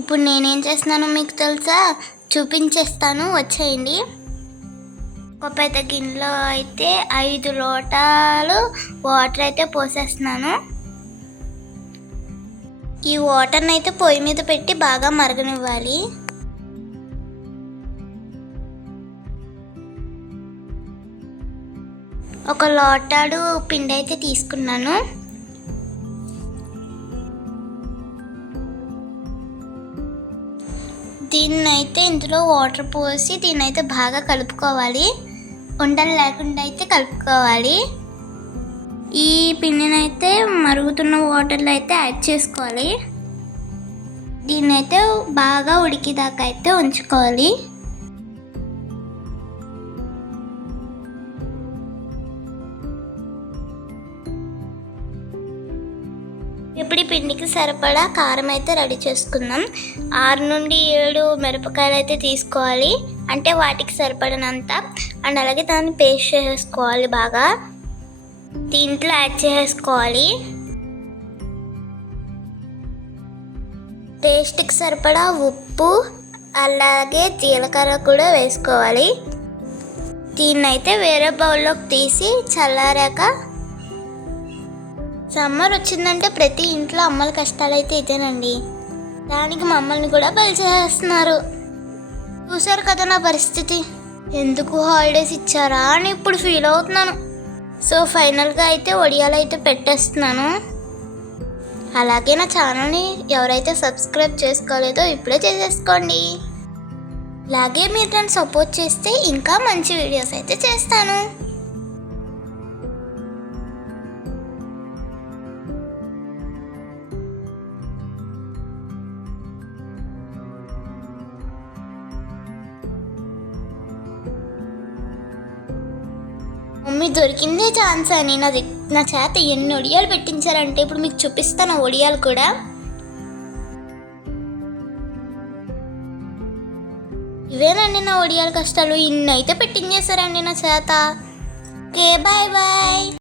ఇప్పుడు నేనేం చేస్తున్నానో మీకు తెలుసా? చూపించేస్తాను, వచ్చేయండి. ఒక పెద్ద గిన్నెలో అయితే 5 లోటాలు వాటర్ అయితే పోసేస్తున్నాను. ఈ వాటర్ని అయితే పొయ్యి మీద పెట్టి బాగా మరగనివ్వాలి. ఒక లోటాడు పిండి అయితే తీసుకున్నాను. దీన్నైతే ఇందులో వాటర్ పోసి దీన్నైతే బాగా కలుపుకోవాలి. ఉండలు లేకుండా అయితే కలుపుకోవాలి. ఈ పిండిని అయితే మరుగుతున్న వాటర్లో అయితే యాడ్ చేసుకోవాలి. దీన్నైతే బాగా ఉడికిదాకా అయితే ఉంచుకోవాలి. ఇప్పుడు ఈ పిండికి సరిపడా కారం అయితే రెడీ చేసుకుందాం. 6 నుండి 7 మిరపకాయలు అయితే తీసుకోవాలి, అంటే వాటికి సరిపడినంత. అండ్ అలాగే దాన్ని పేస్ట్ చేసేసుకోవాలి బాగా. దీంట్లో యాడ్ చేసేసుకోవాలి. టేస్ట్కి సరిపడా ఉప్పు, అలాగే జీలకర్ర కూడా వేసుకోవాలి. దీన్నైతే వేరే బౌల్లోకి తీసి చల్లారాక, సమ్మర్ వచ్చిందంటే ప్రతి ఇంట్లో అమ్మల కష్టాలు అయితే ఇదేనండి. దానికి మమ్మల్ని కూడా బలి చేస్తున్నారు. చూసారు కదా నా పరిస్థితి. ఎందుకు హాలిడేస్ ఇచ్చారా అని ఇప్పుడు ఫీల్ అవుతున్నాను. సో ఫైనల్గా అయితే వడియాలు అయితే పెట్టేస్తున్నాను. అలాగే నా ఛానల్ని ఎవరైతే సబ్స్క్రైబ్ చేసుకోలేదో ఇప్పుడే చేసేసుకోండి. అలాగే మీరు నన్ను సపోర్ట్ చేస్తే ఇంకా మంచి వీడియోస్ అయితే చేస్తాను. మమ్మీ దొరికిందే ఛాన్స్ అని నా చేత ఎన్ని ఒడియాలు పెట్టించారంటే ఇప్పుడు మీకు చూపిస్తాను ఒడియాలు కూడా. ఇవేనండి నా ఒడియాల కష్టాలు. ఇన్ని అయితే పెట్టించేశారండి నా చేత. Okay, bye bye.